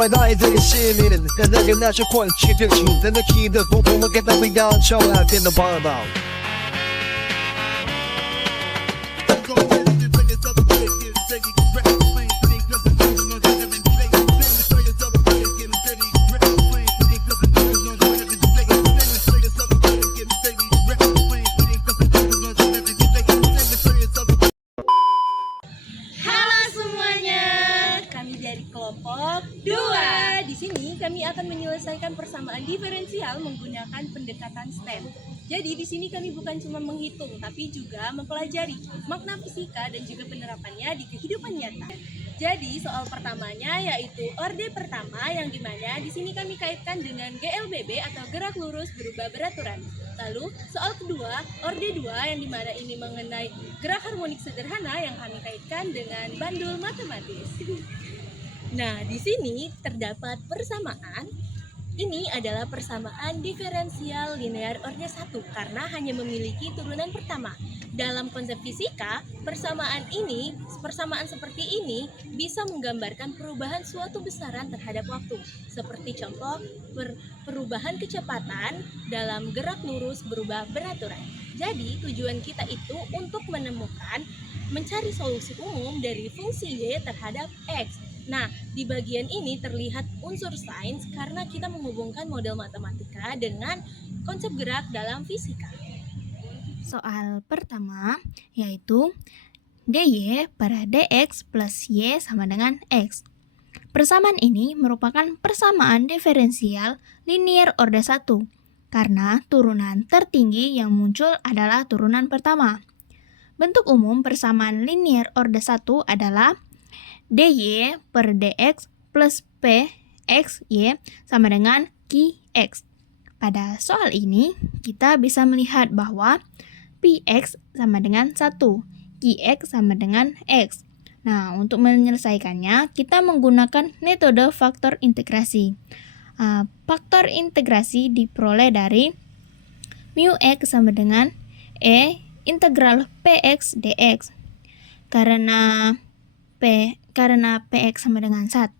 外来的市民，但那个那是过去的主人的气的，不同的给他们要求啊，变得棒棒。Halo semuanya, kami dari kelompok 2. Di sini kami akan menyelesaikan persamaan diferensial menggunakan pendekatan STEM. Jadi di sini kami bukan cuma menghitung, tapi juga mempelajari makna fisika dan juga penerapannya di kehidupan nyata. Jadi soal pertamanya yaitu orde pertama yang dimana di sini kami kaitkan dengan GLBB atau gerak lurus berubah beraturan. Lalu soal kedua orde 2 yang dimana ini mengenai gerak harmonik sederhana yang kami kaitkan dengan bandul matematis. Nah, di sini terdapat persamaan. Ini adalah persamaan diferensial linear orde 1 karena hanya memiliki turunan pertama. Dalam konsep fisika, persamaan seperti ini bisa menggambarkan perubahan suatu besaran terhadap waktu. Seperti contoh, perubahan kecepatan dalam gerak lurus berubah beraturan. Jadi, tujuan kita itu untuk mencari solusi umum dari fungsi Y terhadap X. Nah, di bagian ini terlihat unsur sains karena kita menghubungkan model matematika dengan konsep gerak dalam fisika. Soal pertama yaitu dy per dx plus y sama dengan x. Persamaan ini merupakan persamaan diferensial linear orde 1 karena turunan tertinggi yang muncul adalah turunan pertama. Bentuk umum persamaan linear orde 1 adalah dy per dx plus px y sama dengan qx. Pada soal ini, kita bisa melihat bahwa px sama dengan 1, qx sama dengan x. Nah, untuk menyelesaikannya, kita menggunakan metode faktor integrasi. Faktor integrasi diperoleh dari mu x sama dengan e integral px dx. Karena px sama dengan 1,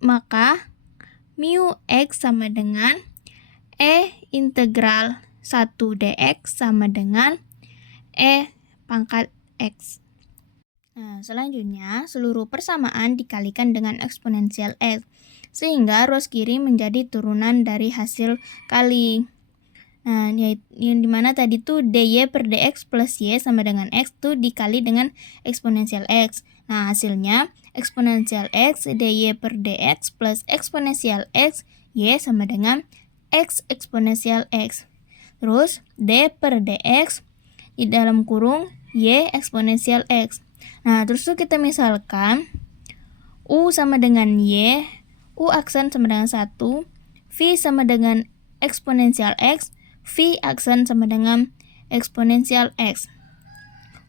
maka mu x sama dengan e integral 1 dx sama dengan e pangkat x. Nah, selanjutnya seluruh persamaan dikalikan dengan eksponensial x sehingga ruas kiri menjadi turunan dari hasil kali. Nah, yang dimana tadi tuh dy per dx plus y sama dengan x tuh dikali dengan eksponensial x. Nah, hasilnya eksponensial x dy per dx plus eksponensial x y sama dengan x eksponensial x. Terus d per dx di dalam kurung y eksponensial x. Nah, terus tuh kita misalkan u sama dengan y, u aksen sama dengan 1, v sama dengan eksponensial x, v aksen sama dengan eksponensial x.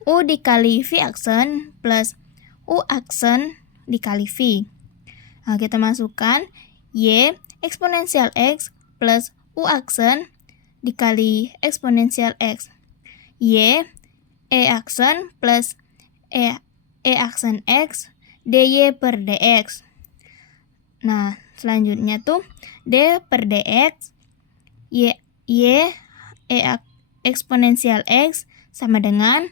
U dikali v aksen plus u aksen dikali v. Nah, kita masukkan y eksponensial x plus u aksen dikali eksponensial x. Y e aksen plus e aksen x dy per dx. Nah, selanjutnya tuh d per dx y eksponensial x sama dengan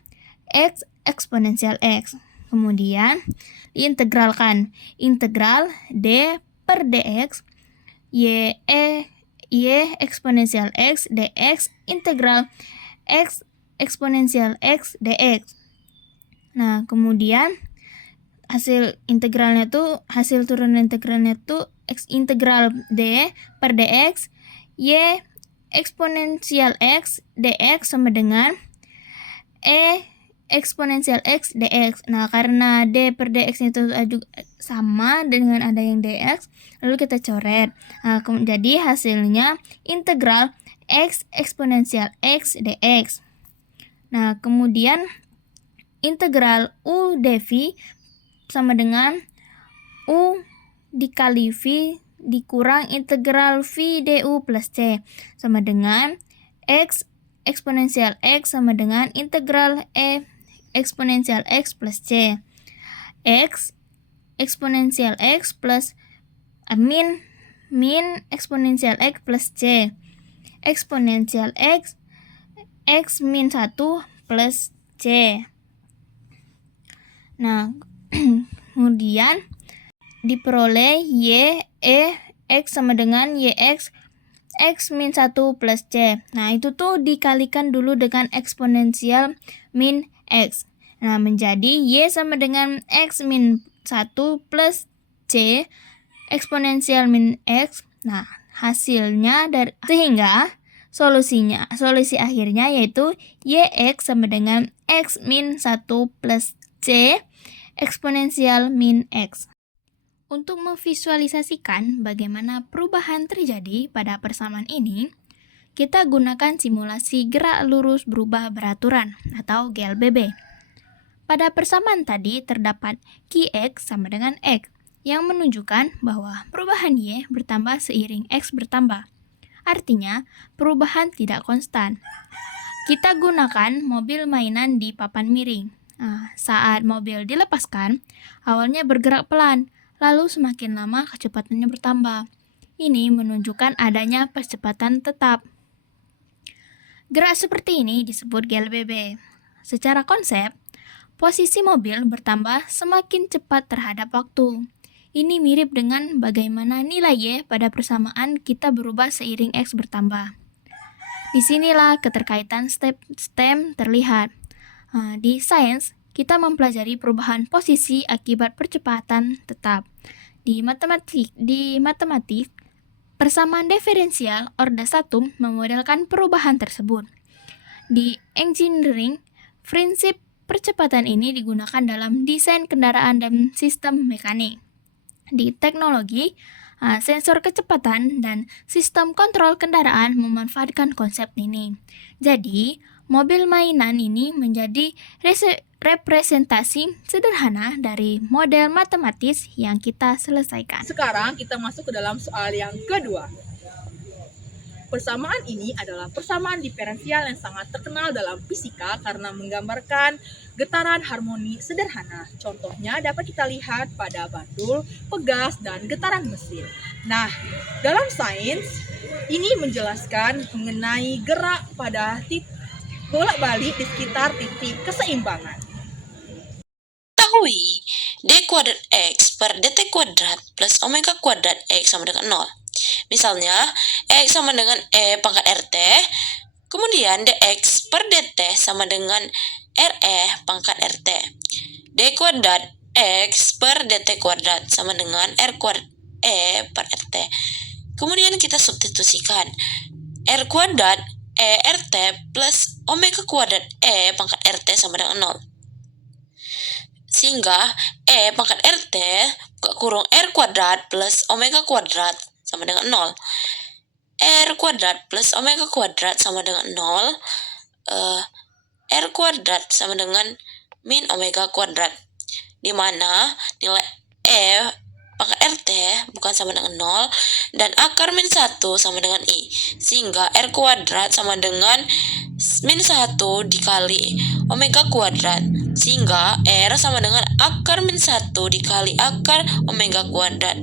x eksponensial x. Kemudian diintegralkan. Integral d per dx y eksponensial x dx integral x eksponensial x dx. Nah, kemudian hasil turunan integralnya tuh x integral d per dx y eksponensial x dx sama dengan e eksponensial x dx. Nah, karena d per dx itu sama dengan ada yang dx, lalu kita coret. Nah, jadi hasilnya integral x eksponensial x dx. Nah, kemudian integral u dv sama dengan u dikali v dikurang integral v du plus c sama dengan x eksponensial x sama dengan integral e eksponensial x plus c. X eksponensial X plus min eksponensial X plus C. Eksponensial X min 1 plus C. Nah, kemudian diperoleh X sama dengan X min 1 plus C. Nah, itu tuh dikalikan dulu dengan eksponensial min X. Nah, menjadi Y sama dengan X min 1 plus C eksponensial min X. Nah, hasilnya sehingga solusi akhirnya yaitu YX sama dengan X min 1 plus C eksponensial min X. Untuk memvisualisasikan bagaimana perubahan terjadi pada persamaan ini, kita gunakan simulasi gerak lurus berubah beraturan atau GLBB. Pada persamaan tadi terdapat Qx sama dengan X yang menunjukkan bahwa perubahan Y bertambah seiring X bertambah. Artinya, perubahan tidak konstan. Kita gunakan mobil mainan di papan miring. Nah, saat mobil dilepaskan, awalnya bergerak pelan, lalu semakin lama kecepatannya bertambah. Ini menunjukkan adanya percepatan tetap. Gerak seperti ini disebut GLBB. Secara konsep, posisi mobil bertambah semakin cepat terhadap waktu. Ini mirip dengan bagaimana nilai Y pada persamaan kita berubah seiring X bertambah. Disinilah keterkaitan STEM terlihat. Di sains, kita mempelajari perubahan posisi akibat percepatan tetap. Di matematik, persamaan diferensial orde 1 memodelkan perubahan tersebut. Di engineering, prinsip percepatan ini digunakan dalam desain kendaraan dan sistem mekanik. Di teknologi, sensor kecepatan dan sistem kontrol kendaraan memanfaatkan konsep ini. Jadi, mobil mainan ini menjadi representasi sederhana dari model matematis yang kita selesaikan. Sekarang kita masuk ke dalam soal yang kedua. Persamaan ini adalah persamaan diferensial yang sangat terkenal dalam fisika karena menggambarkan getaran harmoni sederhana. Contohnya dapat kita lihat pada bandul, pegas, dan getaran mesin. Nah, dalam sains, ini menjelaskan mengenai gerak pada bolak-balik di sekitar titik keseimbangan. Ketahui d kuadrat x per dt kuadrat plus omega kuadrat x sama dengan 0. Misalnya, x sama dengan e pangkat rt, kemudian dx per dt sama dengan re pangkat rt. D kuadrat x per dt kuadrat sama dengan r kuadrat e per rt. Kemudian kita substitusikan r kuadrat e rt plus omega kuadrat e pangkat rt sama dengan 0. Sehingga e pangkat rt buka kurung r kuadrat plus omega kuadrat sama dengan 0. R kuadrat plus omega kuadrat sama dengan 0. R kuadrat sama dengan min omega kuadrat. Di mana nilai E pangkat RT bukan sama dengan 0 dan akar min 1 sama dengan I. Sehingga R kuadrat sama dengan min 1 dikali omega kuadrat. Sehingga R sama dengan akar min 1 dikali akar omega kuadrat.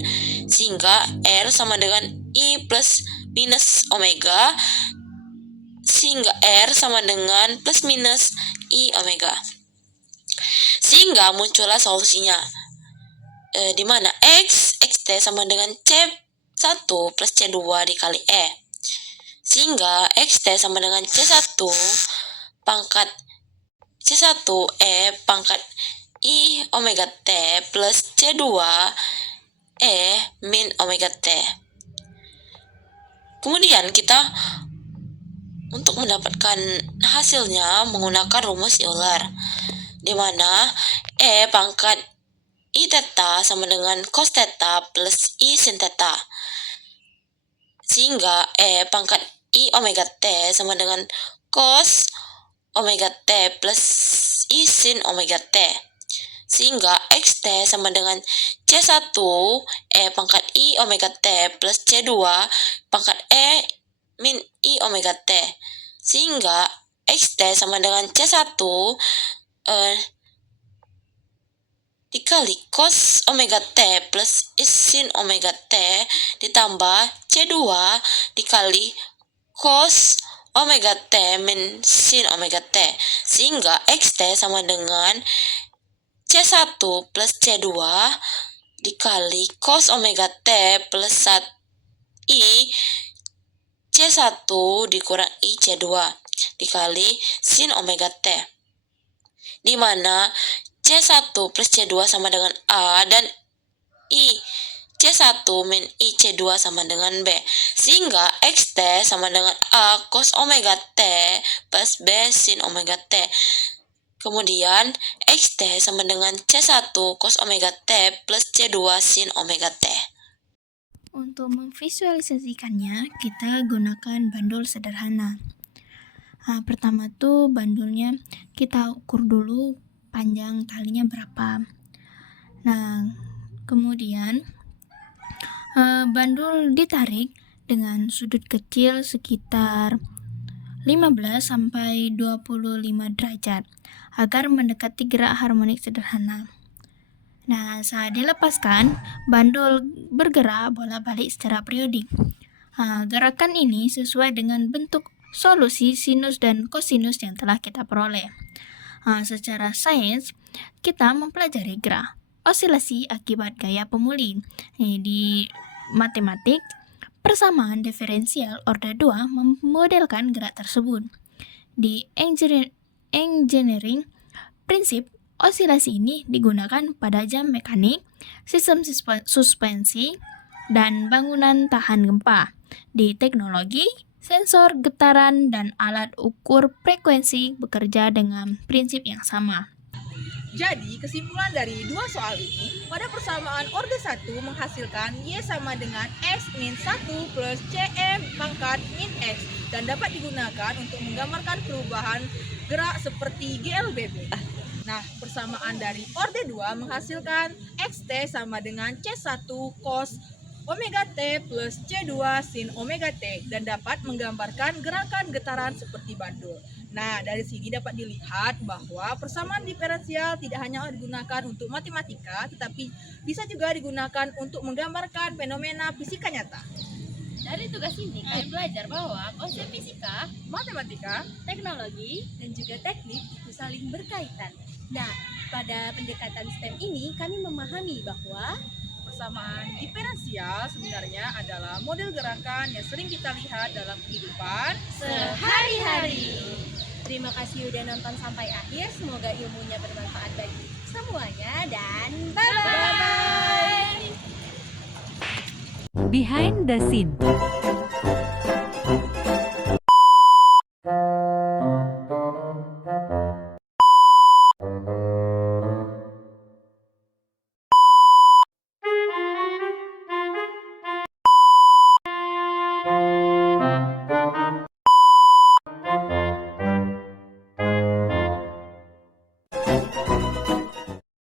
Sehingga R sama dengan I plus minus omega. Sehingga R sama dengan plus minus I omega. Sehingga muncullah solusinya. Di mana xt sama dengan C1 plus C2 dikali E. Sehingga xt sama dengan C1 pangkat C1 E pangkat I omega T plus C2 E min omega T. Kemudian kita untuk mendapatkan hasilnya menggunakan rumus Euler, di mana E pangkat I theta sama dengan cos theta plus I sin theta. Sehingga E pangkat I omega T sama dengan cos omega T plus I sin omega T. Sehingga xt sama dengan C1 E pangkat I omega T plus C2 pangkat E min I omega T. Sehingga xt sama dengan C1 dikali cos omega T plus sin omega T ditambah C2 dikali cos omega T min sin omega T, sehingga XT sama dengan C1 plus C2 dikali cos omega T plus I C1 dikurang I C2 dikali sin omega T, di mana C1 plus C2 sama dengan A dan I C1 min I C2 sama dengan B, sehingga XT sama dengan A cos omega T plus B sin omega T. Kemudian XT sama dengan C1 cos omega T plus C2 sin omega T. Untuk memvisualisasikannya, kita gunakan bandul sederhana. Pertama tuh bandulnya kita ukur dulu panjang talinya berapa. Nah, kemudian bandul ditarik dengan sudut kecil sekitar 15-25 derajat agar mendekati gerak harmonik sederhana. Nah, saat dilepaskan, bandul bergerak bolak-balik secara periodik. Gerakan ini sesuai dengan bentuk solusi sinus dan kosinus yang telah kita peroleh. Secara sains, kita mempelajari gerak osilasi akibat gaya pemulih. Di matematik, persamaan diferensial order 2 memodelkan gerak tersebut. Di engineering, prinsip osilasi ini digunakan pada jam mekanik, sistem suspensi, dan bangunan tahan gempa. Di teknologi, sensor getaran dan alat ukur frekuensi bekerja dengan prinsip yang sama. Jadi, kesimpulan dari dua soal ini, pada persamaan orde 1 menghasilkan Y sama dengan X min 1 plus CM pangkat min X dan dapat digunakan untuk menggambarkan perubahan gerak seperti GLBB. Nah, persamaan dari orde 2 menghasilkan XT sama dengan C1 cos omega T plus C2 sin omega T dan dapat menggambarkan gerakan getaran seperti bandul. Nah, dari sini dapat dilihat bahwa persamaan diferensial tidak hanya digunakan untuk matematika, tetapi bisa juga digunakan untuk menggambarkan fenomena fisika nyata. Dari tugas ini, kalian belajar bahwa konsep fisika, Matematika, teknologi, dan juga teknik itu saling berkaitan. Nah, pada pendekatan STEM ini kami memahami bahwa persamaan diferensial sebenarnya adalah model gerakan yang sering kita lihat dalam kehidupan sehari-hari. Terima kasih udah nonton sampai akhir. Semoga ilmunya bermanfaat bagi semuanya dan bye-bye. Behind the Scene.